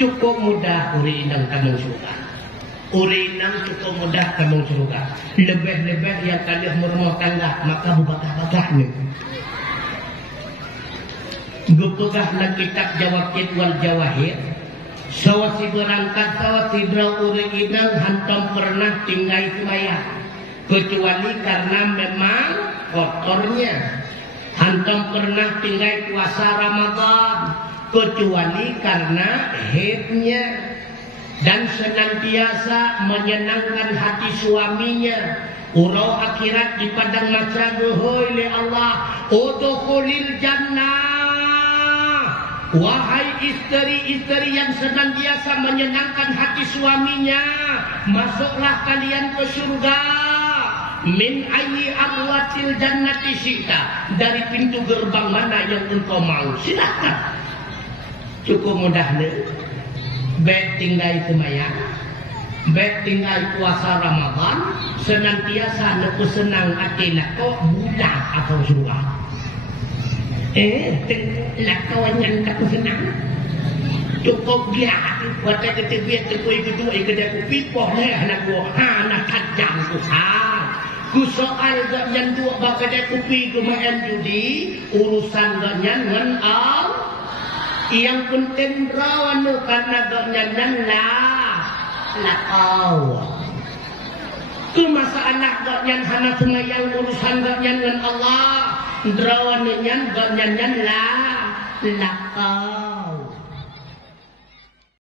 cukup mudah uri inang kamong surga. Uri inang cukup mudah kamong surga. Lebih-lebih yang kalian merumah tangga maka bubakah-bakahnya. Gupegah na kitab Jawakit wal Jawahir. Sawasi berangkat sawasi draw uri inang hantam pernah tinggal semaya. Kecuali karena memang kotornya. Hantam pernah tinggal puasa Ramadan. Kecuali karena haidnya. Dan senantiasa menyenangkan hati suaminya. Urau akhirat di padang mahsyar oleh Allah. Udkhulil jannah. Wahai istri-istri yang senantiasa menyenangkan hati suaminya, masuklah kalian ke surga. Min ayyi abwatil jannati syi'ta, dari pintu gerbang mana yang engkau mau, silakan. Cukup mudah nih. Baik tinggal sembahyang, baik tinggal puasa Ramadan, senantiasa nak senang hati nak kau budak atau surga. Lakawan yang tak senang cukup dia waktu kita biar tekui kedua kedai kopi poh leh anak gua anak tajam tu ku soal yang dua bak kedai kopi ku main judi urusan ganyan dengan yang penting rawan karena ganyan lah kau ku masa anak ganyan hana semayang urusan ganyan dengan Allah Drawan nyan ganyan lah lakau